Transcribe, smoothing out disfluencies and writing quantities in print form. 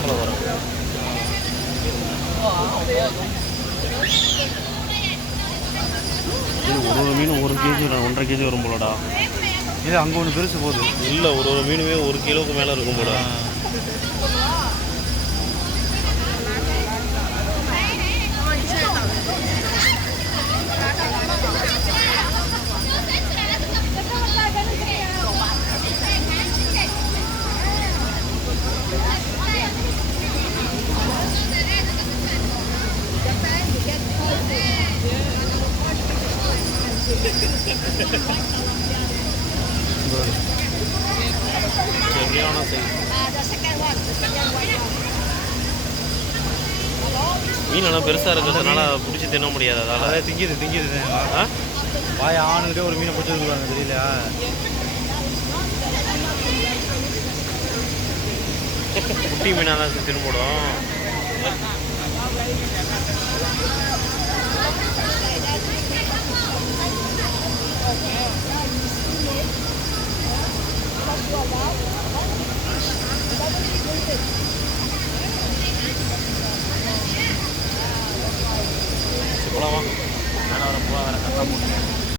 சாப்பிட வரும். ஒரு மீன் 1 கேஜி 1.5 கேஜி வரும் போலடா. இது அங்கே ஒன்று பெருசு போகுது. இல்லை, ஒரு மீனுமே 1 கிலோவுக்கு மேலே இருக்கும் போல. சரியான சைஸ் மீன் எல்லாம் பெருசாக இருக்கிறதுனால பிடிச்சி தின்ன முடியாது. அதாவது திங்கிது வாய் ஆணுக்கிட்டே ஒரு மீனை பிடிச்சி கொடுக்குறாங்க, தெரியலையா? குட்டி மீனாக தான் திரும்பிடும்.